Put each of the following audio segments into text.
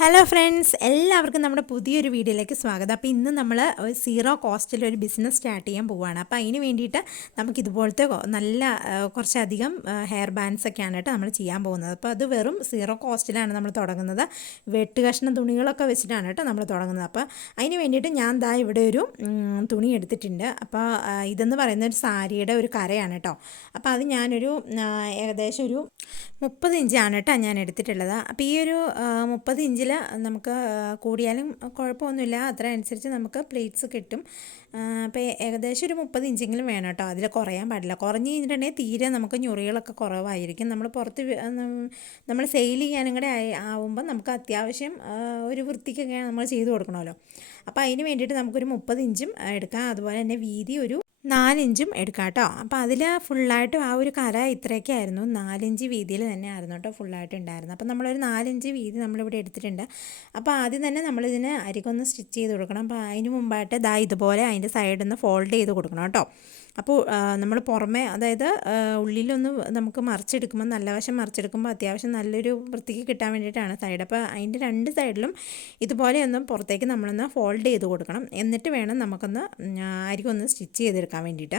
Hello friends എല്ലാവർക്കും നമ്മുടെ പുതിയൊരു വീഡിയോയിലേക്ക് സ്വാഗതം. അപ്പോൾ ഇന്ന് നമ്മൾ സീറോ കോസ്റ്റിൽ ഒരു ബിസിനസ് സ്റ്റാർട്ട് ചെയ്യാൻ പോവുകയാണ് അപ്പോൾ അതിന് വേണ്ടിയിട്ട് നമുക്ക് ഇതുപോലത്തെ നല്ല കുറച്ചധികം ഹെയർ ബാൻഡ്സ് ഒക്കെയാണ് കേട്ടോ നമ്മൾ ചെയ്യാൻ പോകുന്നത്. അപ്പോൾ അത് വെറും സീറോ കോസ്റ്റിലാണ് നമ്മൾ തുടങ്ങുന്നത്. വെട്ട് കഷ്ണം തുണികളൊക്കെ വെച്ചിട്ടാണ് കേട്ടോ നമ്മൾ തുടങ്ങുന്നത്. അപ്പോൾ അതിന് വേണ്ടിയിട്ട് ഞാൻ ദാ ഇവിടെ ഒരു തുണി എടുത്തിട്ടുണ്ട്. അപ്പോൾ ഇതെന്ന് പറയുന്ന ഒരു സാരിയുടെ ഒരു കരയാണ് കേട്ടോ. അപ്പോൾ അത് ഞാനൊരു ഏകദേശം ഒരു മുപ്പത് ഇഞ്ചാണ് കേട്ടോ ഞാൻ എടുത്തിട്ടുള്ളത്. അപ്പോൾ ഈ ഒരു മുപ്പത് ഇഞ്ചിൽ നമുക്ക് കൂടിയാലും കുഴപ്പമൊന്നുമില്ല. അത്ര അനുസരിച്ച് നമുക്ക് പ്ലേറ്റ്സ് കിട്ടും. അപ്പോൾ ഏകദേശം ഒരു മുപ്പത് ഇഞ്ചെങ്കിലും വേണം കേട്ടോ. അതിൽ കുറയാൻ പാടില്ല. കുറഞ്ഞ് കഴിഞ്ഞിട്ടുണ്ടെങ്കിൽ തീരെ നമുക്ക് ഞൊറികളൊക്കെ കുറവായിരിക്കും. നമ്മൾ പുറത്ത് നമ്മൾ സെയിൽ ചെയ്യാനും കൂടെ ആയി ആവുമ്പോൾ നമുക്ക് അത്യാവശ്യം ഒരു വൃത്തിക്കൊക്കെ നമ്മൾ ചെയ്ത് കൊടുക്കണമല്ലോ. അപ്പോൾ അതിന് വേണ്ടിയിട്ട് നമുക്കൊരു മുപ്പത് ഇഞ്ചും എടുക്കാം. അതുപോലെ തന്നെ വീതി ഒരു നാലിഞ്ചും എടുക്കാം കേട്ടോ അപ്പോൾ അതിൽ ഫുള്ളായിട്ടും ആ ഒരു കര ഇത്രയൊക്കെ ആയിരുന്നു നാലിഞ്ച് വീതിയിൽ തന്നെ ആയിരുന്നു കേട്ടോ ഫുള്ളായിട്ട് ഉണ്ടായിരുന്നത്. അപ്പോൾ നമ്മളൊരു നാലിഞ്ച് വീതി നമ്മളിവിടെ എടുത്തിട്ടുണ്ട്. അപ്പോൾ ആദ്യം തന്നെ നമ്മളിതിന് അരികൊന്ന് സ്റ്റിച്ച് ചെയ്ത് കൊടുക്കണം. അപ്പോൾ അതിന് മുമ്പായിട്ട് ദാ ഇതുപോലെ അതിന്റെ സൈഡിൽ നിന്ന് ഫോൾഡ് ചെയ്ത് കൊടുക്കണം കേട്ടോ. അപ്പോൾ നമ്മൾ പുറമേ അതായത് ഉള്ളിലൊന്ന് നമുക്ക് മറിച്ചെടുക്കുമ്പോൾ നല്ല വശം മറിച്ചെടുക്കുമ്പോൾ അത്യാവശ്യം നല്ലൊരു വൃത്തിക്ക് കിട്ടാൻ വേണ്ടിയിട്ടാണ് സൈഡ്. അപ്പോൾ അതിന്റെ രണ്ട് സൈഡിലും ഇതുപോലെ ഒന്ന് പുറത്തേക്ക് നമ്മളൊന്ന് ഫോൾഡ് ചെയ്ത് കൊടുക്കണം. എന്നിട്ട് വേണം നമുക്കൊന്ന് അരികൊന്ന് സ്റ്റിച്ച് ചെയ്തെടുക്കാൻ വേണ്ടിയിട്ട്.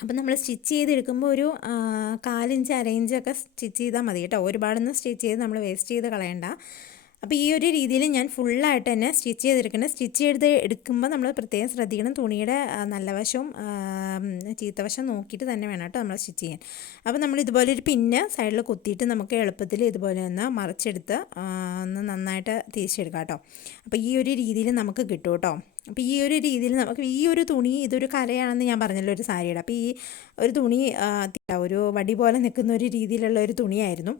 അപ്പം നമ്മൾ സ്റ്റിച്ച് ചെയ്തെടുക്കുമ്പോൾ ഒരു കാലിഞ്ച് അരയിഞ്ചൊക്കെ സ്റ്റിച്ച് ചെയ്താൽ മതി കേട്ടോ. ഒരുപാടൊന്നും സ്റ്റിച്ച് ചെയ്ത് നമ്മൾ വേസ്റ്റ് ചെയ്ത് കളയണ്ട. അപ്പോൾ ഈ ഒരു രീതിയിൽ ഞാൻ ഫുള്ളായിട്ട് തന്നെ സ്റ്റിച്ച് ചെയ്തെടുക്കണം സ്റ്റിച്ച് ചെയ്ത് എടുക്കുമ്പോൾ നമ്മൾ പ്രത്യേകം ശ്രദ്ധിക്കണം. തുണിയുടെ നല്ല വശവും ചീത്തവശം നോക്കിയിട്ട് തന്നെ വേണം കേട്ടോ നമ്മൾ സ്റ്റിച്ച് ചെയ്യാൻ. അപ്പോൾ നമ്മൾ ഇതുപോലെ ഒരു പിന്ന് സൈഡിൽ കുത്തിയിട്ട് നമുക്ക് എളുപ്പത്തിൽ ഇതുപോലെ ഒന്ന് മറിച്ചെടുത്ത് ഒന്ന് നന്നായിട്ട് തിരിച്ചെടുക്കാം കേട്ടോ. അപ്പോൾ ഈ ഒരു രീതിയിൽ നമുക്ക് കിട്ടും കേട്ടോ. അപ്പോൾ ഈ ഒരു രീതിയിൽ നമുക്ക് ഈ ഒരു തുണി ഇതൊരു കരയാണെന്ന് ഞാൻ പറഞ്ഞല്ലോ ഒരു സാരിയുടെ. അപ്പോൾ ഈ ഒരു തുണി ഒരു വടി പോലെ നിൽക്കുന്ന ഒരു രീതിയിലുള്ള ഒരു തുണിയായിരുന്നു.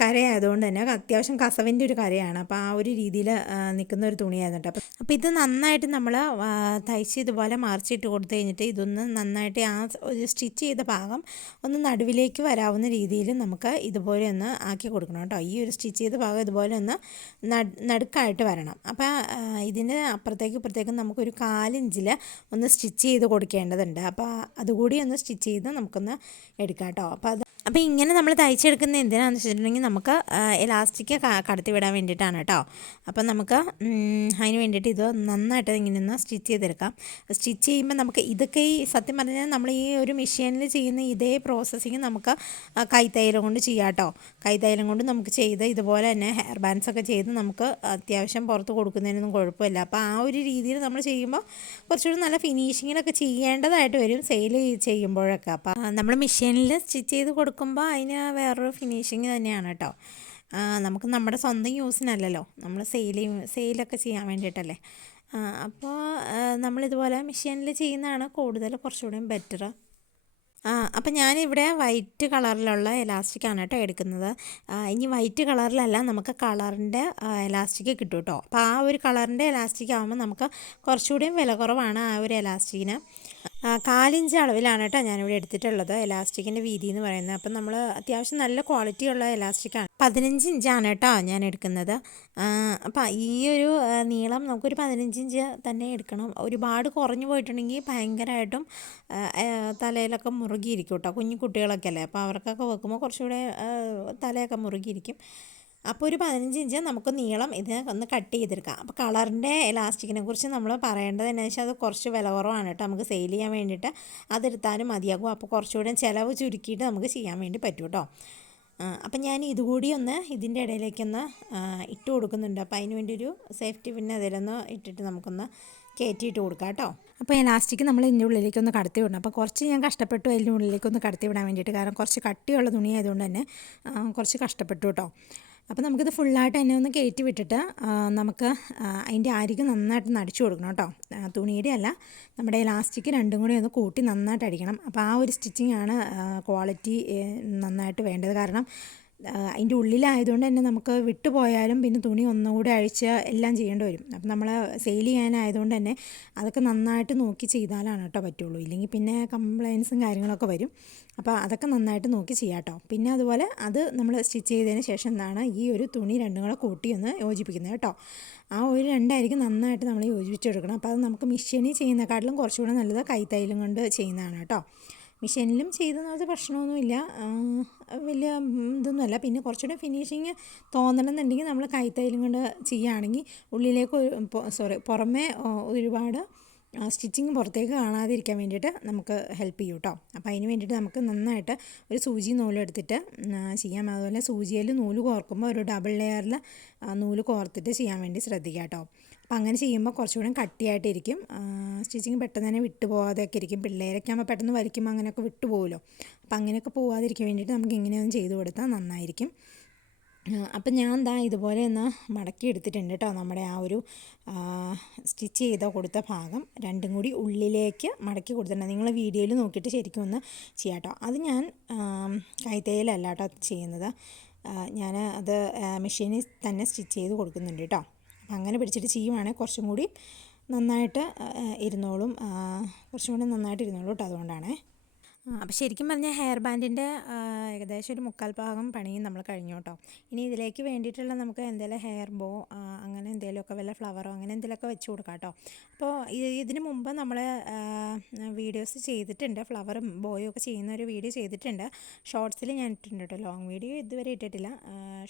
കരയായതുകൊണ്ട് തന്നെ അത്യാവശ്യം കസവിന്റെ ഒരു കരയാണ്. അപ്പോൾ ആ ഒരു രീതിയിൽ നിൽക്കുന്ന ഒരു തുണിയായിരുന്നു കേട്ടോ. അപ്പോൾ ഇത് നന്നായിട്ട് നമ്മൾ തയ്ച്ച് ഇതുപോലെ മറിച്ചിട്ട് കൊടുത്തു കഴിഞ്ഞിട്ട് ഇതൊന്ന് നന്നായിട്ട് ആ ഒരു സ്റ്റിച്ച് ചെയ്ത ഭാഗം ഒന്ന് നടുവിലേക്ക് വരാവുന്ന രീതിയിൽ നമുക്ക് ഇതുപോലെ ഒന്ന് ആക്കി കൊടുക്കണം കേട്ടോ. ഈ ഒരു സ്റ്റിച്ച് ചെയ്ത ഭാഗം ഇതുപോലെ ഒന്ന് നട് നടുക്കായിട്ട് വരണം. അപ്പോൾ ഇതിന്റെ അപ്പുറത്തേക്കും ഇപ്പുറത്തേക്കും നമുക്കൊരു കാലിഞ്ചിൽ ഒന്ന് സ്റ്റിച്ച് ചെയ്ത് കൊടുക്കേണ്ടതുണ്ട്. അപ്പോൾ അതുകൂടി ഒന്ന് സ്റ്റിച്ച് ചെയ്ത് നമുക്കൊന്ന് എടുക്കാം കേട്ടോ. അപ്പോൾ അത് അപ്പോൾ ഇങ്ങനെ നമ്മൾ തയ്ച്ചെടുക്കുന്നത് എന്തിനാണെന്ന് വെച്ചിട്ടുണ്ടെങ്കിൽ നമുക്ക് എലാസ്റ്റിക് കടത്തി വിടാൻ വേണ്ടിയിട്ടാണ് കേട്ടോ അപ്പോൾ നമുക്ക് അതിന് വേണ്ടിയിട്ട് ഇത് നന്നായിട്ട് ഇങ്ങനെ ഒന്ന് സ്റ്റിച്ച് ചെയ്തെടുക്കാം. സ്റ്റിച്ച് ചെയ്യുമ്പോൾ നമുക്ക് ഇതൊക്കെ ഈ സത്യം പറഞ്ഞാൽ നമ്മൾ ഈ ഒരു മെഷീനിൽ ചെയ്യുന്ന ഇതേ പ്രോസസ്സിങ് നമുക്ക് കൈത്തൈലം കൊണ്ട് ചെയ്യാം കേട്ടോ കൈത്തൈലം കൊണ്ട് നമുക്ക് ചെയ്ത് ഇതുപോലെ തന്നെ ഹെയർ ബാൻഡ്സ് ഒക്കെ ചെയ്ത് നമുക്ക് അത്യാവശ്യം പുറത്ത് കൊടുക്കുന്നതിനൊന്നും കുഴപ്പമില്ല. അപ്പോൾ ആ ഒരു രീതിയിൽ നമ്മൾ ചെയ്യുമ്പോൾ കുറച്ചുകൂടി നല്ല ഫിനിഷിങ്ങിലൊക്കെ ചെയ്യേണ്ടതായിട്ട് വരും സെയിൽ ചെയ്യുമ്പോഴൊക്കെ. അപ്പോൾ നമ്മൾ മെഷീനിൽ സ്റ്റിച്ച് ചെയ്ത് കൊടുക്കുമ്പോൾ അതിന് വേറൊരു ഫിനിഷിങ് തന്നെയാണ് കേട്ടോ നമുക്ക് നമ്മുടെ സ്വന്തം യൂസിനല്ലല്ലോ. നമ്മൾ സെയിൽ സെയിലൊക്കെ ചെയ്യാൻ വേണ്ടിയിട്ടല്ലേ. അപ്പോൾ നമ്മളിതുപോലെ മെഷീനിൽ ചെയ്യുന്നതാണ് കൂടുതൽ കുറച്ചുകൂടി ബെറ്റർ അപ്പം ഞാനിവിടെ വൈറ്റ് കളറിലുള്ള എലാസ്റ്റിക്കാണ് കേട്ടോ എടുക്കുന്നത്. ഇനി വൈറ്റ് കളറിലല്ല നമുക്ക് കളറിന്റെ എലാസ്റ്റിക് കിട്ടും കേട്ടോ അപ്പോൾ ആ ഒരു കളറിന്റെ എലാസ്റ്റിക് ആകുമ്പോൾ നമുക്ക് കുറച്ചുകൂടിയും വില കുറവാണ് ആ ഒരു എലാസ്റ്റിക്കിന് കാലിഞ്ച് അളവിലാണ് കേട്ടോ ഞാനിവിടെ എടുത്തിട്ടുള്ളത് എലാസ്റ്റിക്കിന്റെ വീതി എന്ന് പറയുന്നത്. അപ്പം നമ്മൾ അത്യാവശ്യം നല്ല ക്വാളിറ്റി ഉള്ള എലാസ്റ്റിക്കാണ് പതിനഞ്ച് ഇഞ്ചാണ് കേട്ടോ ഞാൻ എടുക്കുന്നത്. അപ്പം ഈ ഒരു നീളം നമുക്കൊരു പതിനഞ്ച് ഇഞ്ച് തന്നെ എടുക്കണം. ഒരുപാട് കുറഞ്ഞു പോയിട്ടുണ്ടെങ്കിൽ ഭയങ്കരമായിട്ടും തലയിലൊക്കെ മുറുകിയിരിക്കും കേട്ടോ കുഞ്ഞു കുട്ടികളൊക്കെ അല്ലേ? അപ്പോൾ അവർക്കൊക്കെ വെക്കുമ്പോൾ കുറച്ചുകൂടെ തലയൊക്കെ മുറുകിയിരിക്കും. അപ്പോൾ ഒരു പതിനഞ്ച് ഇഞ്ച് നമുക്ക് നീളം ഇത് ഒന്ന് കട്ട് ചെയ്തെടുക്കാം. അപ്പോൾ കളറിന്റെ എലാസ്റ്റിക്കിനെ കുറിച്ച് നമ്മൾ പറയേണ്ടത് എന്നു വെച്ചാൽ അത് കുറച്ച് വില കുറവാണ് കേട്ടോ. നമുക്ക് സെയിൽ ചെയ്യാൻ വേണ്ടിയിട്ട് അതെടുത്താലും മതിയാകും. അപ്പോൾ കുറച്ചുകൂടെ ചിലവ് ചുരുക്കിയിട്ട് നമുക്ക് ചെയ്യാൻ വേണ്ടി പറ്റും കേട്ടോ. അപ്പം ഞാൻ ഇതുകൂടി ഒന്ന് ഇതിന്റെ ഇടയിലേക്കൊന്ന് ഇട്ട് കൊടുക്കുന്നുണ്ട്. അപ്പോൾ അതിന് വേണ്ടി ഒരു സേഫ്റ്റി പിന്നെ അതിലൊന്ന് ഇട്ടിട്ട് നമുക്കൊന്ന് കയറ്റിയിട്ട് കൊടുക്കാം കേട്ടോ. അപ്പോൾ ഇലാസ്റ്റിക് നമ്മൾ ഇതിന്റെ ഉള്ളിലേക്ക് ഒന്ന് കടത്തി വിടണം. അപ്പോൾ കുറച്ച് ഞാൻ കഷ്ടപ്പെട്ടു അതിന്റെ ഉള്ളിലേക്ക് ഒന്ന് കടത്തി വിടാൻ വേണ്ടിയിട്ട്. കാരണം കുറച്ച് കട്ടിയുള്ള തുണിയായതുകൊണ്ട് തന്നെ കുറച്ച് കഷ്ടപ്പെട്ടു കേട്ടോ. അപ്പോൾ നമുക്കിത് ഫുള്ളായിട്ട് തന്നെ ഒന്ന് കയറ്റി വിട്ടിട്ട് നമുക്ക് അതിന്റെ അരികെ നന്നായിട്ട് നടിച്ചു കൊടുക്കണം കേട്ടോ. തുണിയുടെ അല്ല നമ്മുടെ ഇലാസ്റ്റിക് രണ്ടും കൂടി ഒന്ന് കൂട്ടി നന്നായിട്ട് അടിക്കണം അപ്പോൾ ആ ഒരു സ്റ്റിച്ചിങ് ആണ് ക്വാളിറ്റി നന്നായിട്ട് വേണ്ടത്. കാരണം അതിന്റെ ഉള്ളിലായതുകൊണ്ട് തന്നെ നമുക്ക് വിട്ടുപോയാലും പിന്നെ തുണി ഒന്നുകൂടി അഴിച്ച് എല്ലാം ചെയ്യേണ്ടി വരും. അപ്പം നമ്മൾ സെയിൽ ചെയ്യാനായതുകൊണ്ട് തന്നെ അതൊക്കെ നന്നായിട്ട് നോക്കി ചെയ്താലാണ് കേട്ടോ പറ്റുള്ളൂ. ഇല്ലെങ്കിൽ പിന്നെ കംപ്ലയിൻസും കാര്യങ്ങളൊക്കെ വരും. അപ്പോൾ അതൊക്കെ നന്നായിട്ട് നോക്കി ചെയ്യാം കേട്ടോ. പിന്നെ അതുപോലെ അത് നമ്മൾ സ്റ്റിച്ച് ചെയ്തതിന് ശേഷം എന്താണ് ഈ ഒരു തുണി രണ്ടും കൂടെ കൂട്ടി ഒന്ന് യോജിപ്പിക്കുന്നത് കേട്ടോ. ആ ഒരു രണ്ടായിരിക്കും നന്നായിട്ട് നമ്മൾ യോജിപ്പിച്ചെടുക്കണം. അപ്പോൾ അത് നമുക്ക് മിഷ്യനിൽ ചെയ്യുന്നതിനെക്കാട്ടിലും കുറച്ചുകൂടെ നല്ലത് കൈത്തൈലും കൊണ്ട് ചെയ്യുന്നതാണ് കേട്ടോ. മിഷീനിലും ചെയ്തെന്നത് പ്രശ്നമൊന്നുമില്ല. വലിയ ഇതൊന്നുമല്ല. പിന്നെ കുറച്ചുകൂടെ ഫിനിഷിങ് തോന്നണമെന്നുണ്ടെങ്കിൽ നമ്മൾ കൈത്തൈലും കൊണ്ട് ചെയ്യുകയാണെങ്കിൽ ഉള്ളിലേക്ക് സോറി പുറമേ ഒരുപാട് സ്റ്റിച്ചിങ് പുറത്തേക്ക് കാണാതിരിക്കാൻ വേണ്ടിയിട്ട് നമുക്ക് ഹെൽപ്പ് ചെയ്യും കേട്ടോ അപ്പോൾ അതിന് വേണ്ടിയിട്ട് നമുക്ക് നന്നായിട്ട് ഒരു സൂചി നൂലും എടുത്തിട്ട് ഉം, ആ, ചെയ്യാം. അതുപോലെ സൂചിയിൽ നൂൽ കോർക്കുമ്പോൾ ഒരു ഡബിൾ ലെയറിൽ നൂൽ കോർത്തിട്ട് ചെയ്യാൻ വേണ്ടി ശ്രദ്ധിക്കാം കേട്ടോ അപ്പോൾ അങ്ങനെ ചെയ്യുമ്പോൾ കുറച്ചുകൂടെ കട്ടിയായിട്ടിരിക്കും. സ്റ്റിച്ചിങ് പെട്ടെന്ന് തന്നെ വിട്ടു പോകാതെയൊക്കെ ഇരിക്കും. പിള്ളേരൊക്കെ ആകുമ്പോൾ പെട്ടെന്ന് വലിക്കുമ്പോൾ അങ്ങനെയൊക്കെ വിട്ടു പോകുമല്ലോ അപ്പം അങ്ങനെയൊക്കെ പോകാതിരിക്കാൻ വേണ്ടിയിട്ട് നമുക്ക് ഇങ്ങനെയൊന്നും ചെയ്തു കൊടുത്താൽ നന്നായിരിക്കും. അപ്പം ഞാൻ ദാ ഇതുപോലെ ഒന്ന് മടക്കി എടുത്തിട്ടുണ്ട് കേട്ടോ നമ്മുടെ ആ ഒരു സ്റ്റിച്ച് ചെയ്ത കൊടുത്ത ഭാഗം രണ്ടും കൂടി ഉള്ളിലേക്ക് മടക്കി കൊടുത്തിട്ടുണ്ട്. നിങ്ങൾ വീഡിയോയിൽ നോക്കിയിട്ട് ശരിക്കും ഒന്ന് ചെയ്യാം കേട്ടോ അത് ഞാൻ കൈത്തയ്യലല്ല കേട്ടോ ചെയ്യുന്നത്. ഞാൻ അത് മെഷീനിൽ തന്നെ സ്റ്റിച്ച് ചെയ്ത് കൊടുക്കുന്നുണ്ട് കേട്ടോ അപ്പം അങ്ങനെ പിടിച്ചിട്ട് ചെയ്യുവാണെങ്കിൽ കുറച്ചും കൂടി നന്നായിട്ട് ഇരുന്നോളും. കുറച്ചും കൂടി നന്നായിട്ട് ഇരുന്നോളും കേട്ടോ അതുകൊണ്ടാണേ. അപ്പോൾ ശരിക്കും പറഞ്ഞാൽ ഹെയർ ബാൻഡിന്റെ ഏകദേശം ഒരു മുക്കാൽ ഭാഗം പണിയും നമ്മൾ കഴിഞ്ഞു കേട്ടോ ഇനി ഇതിലേക്ക് വേണ്ടിയിട്ടുള്ള നമുക്ക് എന്തെങ്കിലും ഹെയർ ബോ അങ്ങനെ എന്തെങ്കിലുമൊക്കെ വല്ല ഫ്ലവറോ അങ്ങനെ എന്തെങ്കിലുമൊക്കെ വെച്ച് കൊടുക്കാം കേട്ടോ അപ്പോൾ ഇതിന് മുമ്പ് നമ്മൾ വീഡിയോസ് ചെയ്തിട്ടുണ്ട് ഫ്ലവറും ബോയും ഒക്കെ ചെയ്യുന്ന ഒരു വീഡിയോ ചെയ്തിട്ടുണ്ട്. ഷോർട്സിൽ ഞാൻ ഇട്ടിട്ടുണ്ട് കേട്ടോ ലോങ് വീഡിയോ ഇതുവരെ ഇട്ടിട്ടില്ല.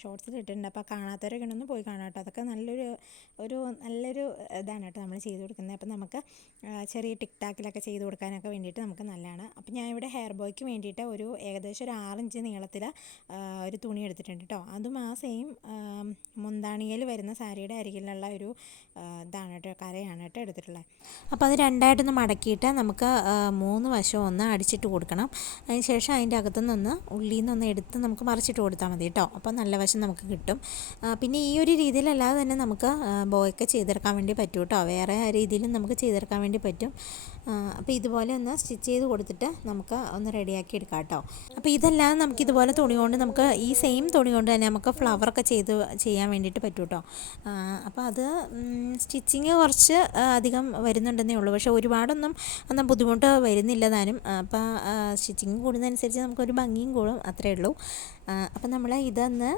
ഷോർട്സിൽ ഇട്ടിട്ടുണ്ട്. അപ്പോൾ കാണാത്തവരൊക്കെ ഒന്ന് പോയി കാണാം കേട്ടോ അതൊക്കെ നല്ലൊരു ഒരു നല്ലൊരു ഇതാണ് കേട്ടോ നമ്മൾ ചെയ്ത് കൊടുക്കുന്നത്. അപ്പോൾ നമുക്ക് ചെറിയ ടിക് ടാക്കിലൊക്കെ ചെയ്ത് കൊടുക്കാനൊക്കെ വേണ്ടിയിട്ട് നമുക്ക് നല്ലതാണ്. അപ്പോൾ ഞാൻ ഇവിടെ ഹെയർ ബോയ്ക്ക് വേണ്ടിയിട്ട് ഒരു ഏകദേശം ഒരു ആറിഞ്ച് നീളത്തിൽ ഒരു തുണി എടുത്തിട്ടുണ്ട് കേട്ടോ അതും ആ സെയിം മുന്താണിയിൽ വരുന്ന സാരിയുടെ അരികിലുള്ള ഒരു ഇതാണ് കേട്ടോ കരയാണ് കേട്ടോ എടുത്തിട്ടുള്ളത് അപ്പോൾ അത് രണ്ടായിട്ടൊന്ന് മടക്കിയിട്ട് നമുക്ക് മൂന്ന് വശം ഒന്ന് അടിച്ചിട്ട് കൊടുക്കണം. അതിന് ശേഷം അതിന്റെ അകത്തു നിന്ന് ഉള്ളിൽ നിന്നൊന്ന് എടുത്ത് നമുക്ക് മറിച്ചിട്ട് കൊടുത്താൽ മതി കേട്ടോ അപ്പോൾ നല്ല വശം നമുക്ക് കിട്ടും. പിന്നെ ഈ ഒരു രീതിയിലല്ലാതെ തന്നെ നമുക്ക് ബോയൊക്കെ ചെയ്തെടുക്കാൻ വേണ്ടി പറ്റും കേട്ടോ വേറെ രീതിയിലും നമുക്ക് ചെയ്തെടുക്കാൻ വേണ്ടി പറ്റും. അപ്പോൾ ഇതുപോലെ ഒന്ന് സ്റ്റിച്ച് ചെയ്ത് കൊടുത്തിട്ട് നമുക്ക് ഒന്ന് റെഡിയാക്കി എടുക്കാം കേട്ടോ. അപ്പോൾ ഇതല്ലാതെ നമുക്ക് ഇതുപോലെ തുണി കൊണ്ട് നമുക്ക് ഈ സെയിം തുണി കൊണ്ട് തന്നെ നമുക്ക് ഫ്ലവറൊക്കെ ചെയ്ത് ചെയ്യാൻ വേണ്ടിയിട്ട് പറ്റും കേട്ടോ. അപ്പോൾ അത് സ്റ്റിച്ചിങ് കുറച്ച് അധികം വരുന്നുണ്ടെന്നേ ഉള്ളൂ. പക്ഷേ ഒരുപാടൊന്നും അന്ന് ബുദ്ധിമുട്ട് വരുന്നില്ല താനും അപ്പോൾ സ്റ്റിച്ചിങ് കൂടുന്നതനുസരിച്ച് നമുക്കൊരു ഭംഗിയും കൂടും അത്രേ ഉള്ളൂ. അപ്പം നമ്മൾ ഇതൊന്ന്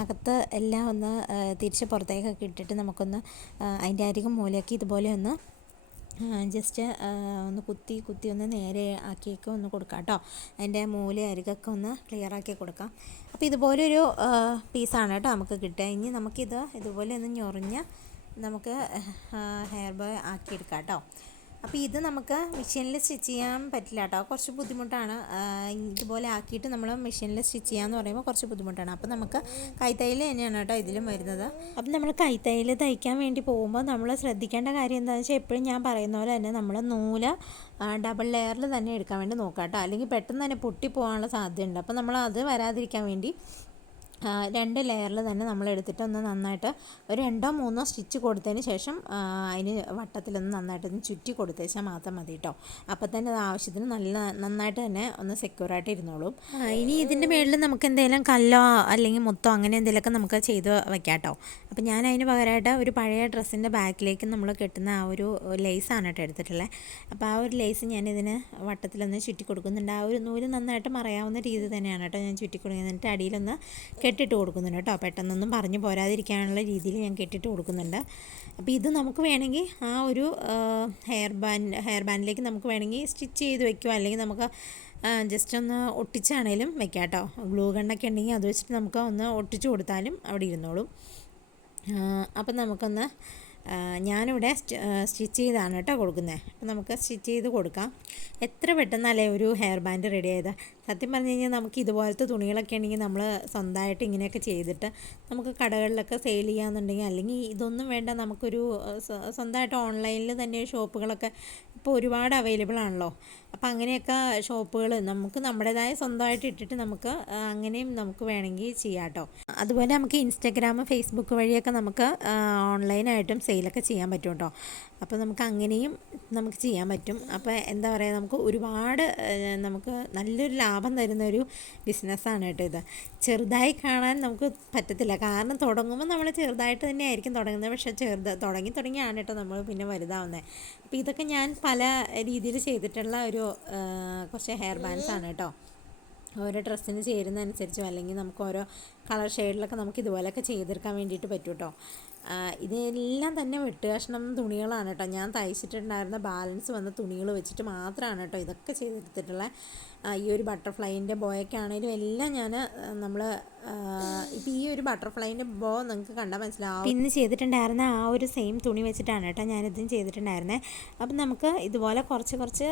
അകത്ത് എല്ലാം ഒന്ന് തിരിച്ച് പുറത്തേക്കൊക്കെ ഇട്ടിട്ട് നമുക്കൊന്ന് അതിന്റെ അരികും മൂലയൊക്കെ ഇതുപോലെ ഒന്ന് ജസ്റ്റ് ഒന്ന് കുത്തി കുത്തി ഒന്ന് നേരെ ആക്കിയൊക്കെ ഒന്ന് കൊടുക്കാം കേട്ടോ. അതിന്റെ മൂല അരികൊക്കെ ഒന്ന് ക്ലിയർ ആക്കി കൊടുക്കാം. അപ്പോൾ ഇതുപോലൊരു പീസാണ് കേട്ടോ നമുക്ക് കിട്ടുക. ഇനി നമുക്കിത് ഇതുപോലെ ഒന്ന് ഞൊറിഞ്ഞ് നമുക്ക് ഹെയർ ബോയ് ആക്കിയെടുക്കാം കേട്ടോ. അപ്പോൾ ഇത് നമുക്ക് മെഷീനിൽ സ്റ്റിച്ച് ചെയ്യാൻ പറ്റില്ല കേട്ടോ. കുറച്ച് ബുദ്ധിമുട്ടാണ്. ഇതുപോലെ ആക്കിയിട്ട് നമ്മൾ മെഷീനിൽ സ്റ്റിച്ച് ചെയ്യാന്ന് പറയുമ്പോൾ കുറച്ച് ബുദ്ധിമുട്ടാണ്. അപ്പോൾ നമുക്ക് കൈത്തയ്യൽ തന്നെയാണ് കേട്ടോ ഇതിലും വരുന്നത്. അപ്പം നമ്മൾ കൈത്തയ്യൽ തയ്ക്കാൻ വേണ്ടി പോകുമ്പോൾ നമ്മൾ ശ്രദ്ധിക്കേണ്ട കാര്യം എന്താണെന്ന് വെച്ചാൽ എപ്പോഴും ഞാൻ പറയുന്ന പോലെ തന്നെ നമ്മൾ നൂൽ ഡബിൾ ലെയറിൽ തന്നെ എടുക്കാൻ വേണ്ടി നോക്കാം കേട്ടോ. അല്ലെങ്കിൽ പെട്ടെന്ന് തന്നെ പൊട്ടി പോകാനുള്ള സാധ്യതയുണ്ട്. അപ്പോൾ നമ്മൾ അത് വരാതിരിക്കാൻ വേണ്ടി രണ്ട് ലെയറിൽ തന്നെ നമ്മൾ എടുത്തിട്ട് ഒന്ന് നന്നായിട്ട് ഒരു രണ്ടോ മൂന്നോ സ്റ്റിച്ച് കൊടുത്തതിന് ശേഷം അതിന് വട്ടത്തിലൊന്ന് നന്നായിട്ടൊന്ന് ചുറ്റി കൊടുത്തേച്ചാൽ മാത്രം മതി കേട്ടോ. അപ്പം തന്നെ അത് ആവശ്യത്തിന് നല്ല നന്നായിട്ട് തന്നെ ഒന്ന് സെക്യൂറായിട്ട് ഇരുന്നോളും. ഇനി ഇതിന്റെ മേളിൽ നമുക്ക് എന്തെങ്കിലും കല്ലോ അല്ലെങ്കിൽ മുത്തോ അങ്ങനെ എന്തെങ്കിലുമൊക്കെ നമുക്ക് ചെയ്ത് വെക്കാം കേട്ടോ. അപ്പം ഞാൻ അതിന് പകരമായിട്ട് ഒരു പഴയ ഡ്രസ്സിന്റെ ബാക്കിലേക്ക് നമ്മൾ കെട്ടുന്ന ആ ഒരു ലേസാണ് കേട്ടോ എടുത്തിട്ടുള്ളത്. അപ്പോൾ ആ ഒരു ലേസ് ഞാൻ ഇതിന് വട്ടത്തിലൊന്ന് ചുറ്റി കൊടുക്കുന്നുണ്ട്. ആ ഒരു നൂൽ നന്നായിട്ട് മറയാവുന്ന രീതി തന്നെയാണ് കേട്ടോ ഞാൻ ചുറ്റി കൊടുക്കുന്നത്. എന്നിട്ട് അടിയിലൊന്ന് കെട്ടിട്ട് കൊടുക്കുന്നുണ്ട് കേട്ടോ. പെട്ടെന്നൊന്നും പറഞ്ഞു പോരാതിരിക്കാനുള്ള രീതിയിൽ ഞാൻ കെട്ടിട്ട് കൊടുക്കുന്നുണ്ട്. അപ്പോൾ ഇത് നമുക്ക് വേണമെങ്കിൽ ആ ഒരു ഹെയർ ബാൻഡ് ഹെയർ ബാൻഡിലേക്ക് നമുക്ക് വേണമെങ്കിൽ സ്റ്റിച്ച് ചെയ്ത് വെക്കുക അല്ലെങ്കിൽ നമുക്ക് ജസ്റ്റ് ഒന്ന് ഒട്ടിച്ചാണേലും വെക്കാം കേട്ടോ. ഗ്ലൂ ഗണ്ണൊക്കെ ഉണ്ടെങ്കിൽ അത് വെച്ചിട്ട് നമുക്ക് ഒന്ന് ഒട്ടിച്ച് കൊടുത്താലും അവിടെ ഇരുന്നോളും. അപ്പം നമുക്കൊന്ന് ഞാനിവിടെ സ്റ്റിച്ച് ചെയ്താണ് കേട്ടോ കൊടുക്കുന്നത് അപ്പോൾ നമുക്ക് സ്റ്റിച്ച് ചെയ്ത് കൊടുക്കാം. എത്ര പെട്ടെന്നല്ലേ ഒരു ഹെയർ ബാൻഡ് റെഡി ആയത്? സത്യം പറഞ്ഞു കഴിഞ്ഞാൽ നമുക്ക് ഇതുപോലത്തെ തുണികളൊക്കെ ഉണ്ടെങ്കിൽ നമ്മൾ സ്വന്തമായിട്ട് ഇങ്ങനെയൊക്കെ ചെയ്തിട്ട് നമുക്ക് കടകളിലൊക്കെ സെയിൽ ചെയ്യാമെന്നുണ്ടെങ്കിൽ അല്ലെങ്കിൽ ഇതൊന്നും വേണ്ട നമുക്കൊരു സ്വന്തമായിട്ട് ഓൺലൈനിൽ തന്നെ ഷോപ്പുകളൊക്കെ ഇപ്പോൾ ഒരുപാട് അവൈലബിൾ ആണല്ലോ. അപ്പോൾ അങ്ങനെയൊക്കെ ഷോപ്പുകൾ നമുക്ക് നമ്മുടേതായ സ്വന്തമായിട്ട് ഇട്ടിട്ട് നമുക്ക് അങ്ങനെയും നമുക്ക് വേണമെങ്കിൽ ചെയ്യാം കേട്ടോ. അതുപോലെ നമുക്ക് ഇൻസ്റ്റഗ്രാം ഫേസ്ബുക്ക് വഴിയൊക്കെ നമുക്ക് ഓൺലൈനായിട്ടും സെയിലൊക്കെ ചെയ്യാൻ പറ്റും കേട്ടോ അപ്പോൾ നമുക്ക് അങ്ങനെയും നമുക്ക് ചെയ്യാൻ പറ്റും. അപ്പോൾ എന്താ പറയുക നമുക്ക് ഒരുപാട് നമുക്ക് നല്ലൊരു ലാഭം തരുന്ന ഒരു ബിസിനസ്സാണ് കേട്ടോ ഇത്. ചെറുതായി കാണാൻ നമുക്ക് പറ്റത്തില്ല. കാരണം തുടങ്ങുമ്പോൾ നമ്മൾ ചെറുതായിട്ട് തന്നെ ആയിരിക്കും തുടങ്ങുന്നത്. പക്ഷേ ചെറുത് തുടങ്ങി തുടങ്ങിയാണ് കേട്ടോ നമ്മൾ പിന്നെ വലുതാവുന്നത്. അപ്പോൾ ഇതൊക്കെ ഞാൻ പല രീതിയിൽ ചെയ്തിട്ടുള്ള ഒരു കുറച്ച് ഹെയർ ബാൻഡ്സ് ആണ് കേട്ടോ. ഓരോ ഡ്രസ്സിന് ചേരുന്നതനുസരിച്ചും അല്ലെങ്കിൽ നമുക്ക് ഓരോ കളർ ഷെയ്ഡിലൊക്കെ നമുക്ക് ഇതുപോലെയൊക്കെ ചെയ്തെടുക്കാൻ വേണ്ടിയിട്ട് പറ്റും കേട്ടോ ഇതെല്ലാം തന്നെ വെട്ട് കഷ്ണം തുണികളാണ് കേട്ടോ. ഞാൻ തയ്ച്ചിട്ടുണ്ടായിരുന്ന ബാലൻസ് വന്ന തുണികൾ വെച്ചിട്ട് മാത്രമാണ് കേട്ടോ ഇതൊക്കെ ചെയ്തെടുത്തിട്ടുള്ളത് ഈ ഒരു ബട്ടർഫ്ലൈന്റെ ബോയൊക്കെ ആണെങ്കിലും എല്ലാം ഞാൻ നമ്മൾ ഇപ്പം ഈ ഒരു ബട്ടർഫ്ലൈന്റെ ബോ നിങ്ങൾക്ക് കണ്ടാൽ മനസ്സിലാവും. ഇന്ന് ചെയ്തിട്ടുണ്ടായിരുന്ന ആ ഒരു സെയിം തുണി വെച്ചിട്ടാണ് കേട്ടോ ഞാനിതും ചെയ്തിട്ടുണ്ടായിരുന്നത് അപ്പം നമുക്ക് ഇതുപോലെ കുറച്ച് കുറച്ച്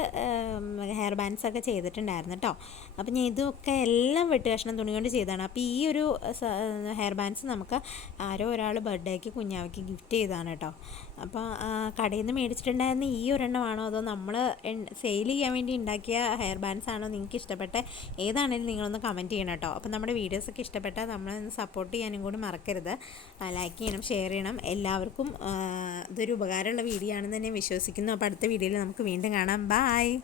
ഹെയർ ബാൻഡ്സ് ഒക്കെ ചെയ്തിട്ടുണ്ടായിരുന്നു കേട്ടോ. അപ്പം ഞാൻ ഇതൊക്കെ എല്ലാം വെട്ട് കഷ്ണം തുണി കൊണ്ട് ചെയ്തതാണ്. അപ്പോൾ ഈ ഒരു ഹെയർ ബാൻഡ്സ് നമുക്ക് ആരോ ഒരാൾ ബർത്ത്ഡേക്ക് കുഞ്ഞാവയ്ക്ക് ഗിഫ്റ്റ് ചെയ്തതാണ് കേട്ടോ. അപ്പോൾ കടയിൽ നിന്ന് മേടിച്ചിട്ടുണ്ടായിരുന്ന ഈ ഒരെണ്ണമാണോ അതോ നമ്മൾ സെയിൽ ചെയ്യാൻ വേണ്ടി ഉണ്ടാക്കിയ ഹെയർ ബാൻഡ്സ് ആണോ നിങ്ങൾക്ക് ഇഷ്ടപ്പെട്ട ഏതാണെങ്കിലും നിങ്ങളൊന്ന് കമന്റ് ചെയ്യണം കേട്ടോ. അപ്പോൾ നമ്മുടെ വീഡിയോസൊക്കെ ഇഷ്ടപ്പെട്ടാൽ നമ്മളൊന്ന് സപ്പോർട്ട് ചെയ്യാനും കൂടി മറക്കരുത്. ലൈക്ക് ചെയ്യണം ഷെയർ ചെയ്യണം. എല്ലാവർക്കും ഇതൊരു ഉപകാരമുള്ള വീഡിയോ ആണെന്ന് തന്നെ വിശ്വസിക്കുന്നു. അപ്പോൾ അടുത്ത വീഡിയോയിൽ നമുക്ക് വീണ്ടും കാണാം. ബായ്